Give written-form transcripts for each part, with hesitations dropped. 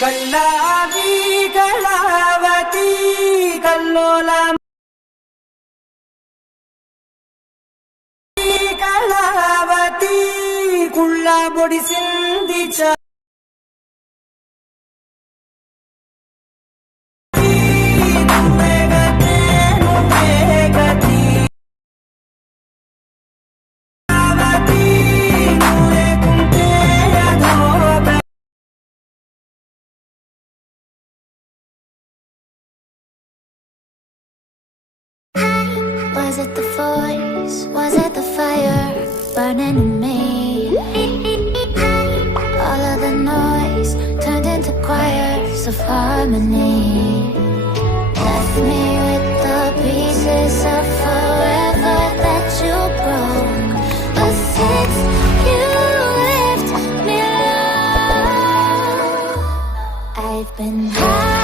kalavathi kalavathi kallolam kalavathi kulla bodi sindicha Was it the voice? Was it the fire burning in me? All of the noise turned into choirs of harmony. Left me with the pieces of forever that you broke. But since you left me alone, I've been high.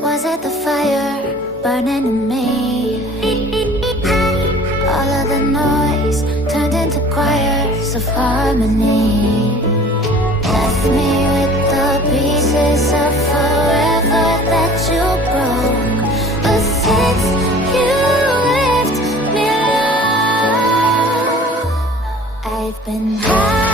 Was it the fire burning in me? All of the noise turned into choirs of harmony. Left me with the pieces of forever that you broke. But since you left me alone, I've been high.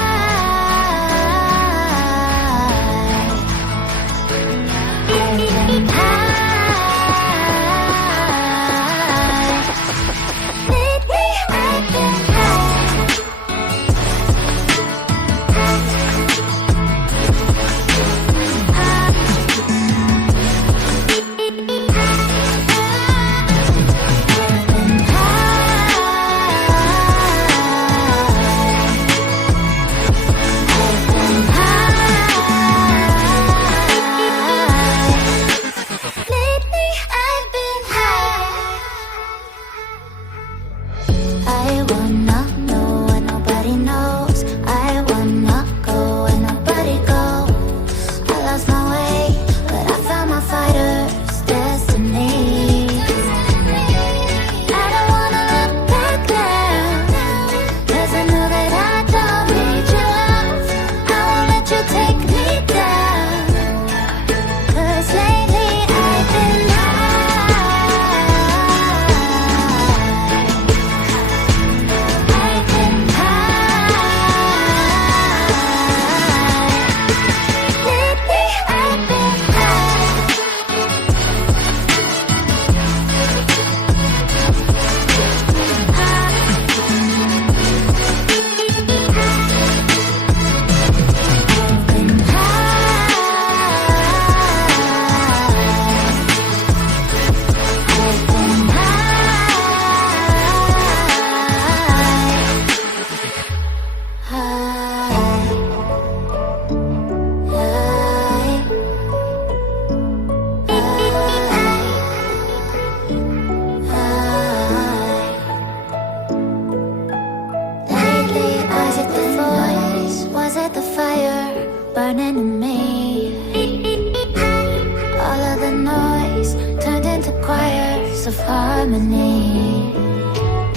of harmony.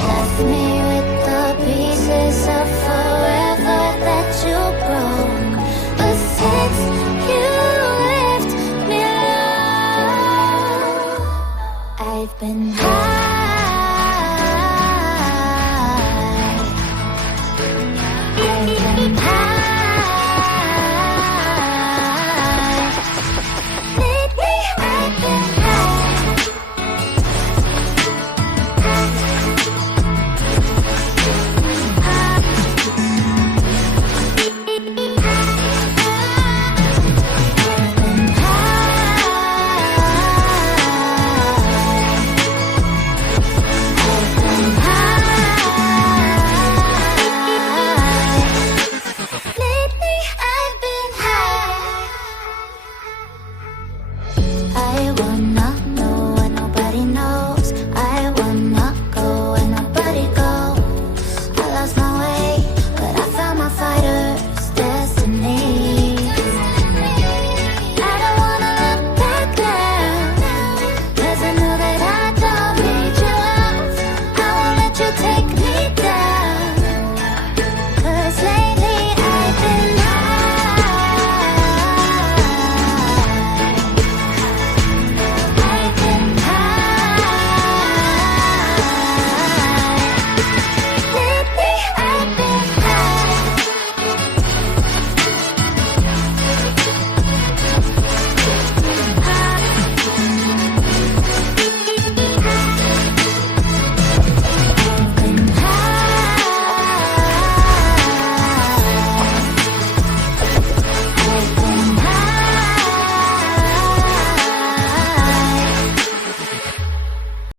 Left me with the pieces of forever that you broke. But since you left me alone, I've been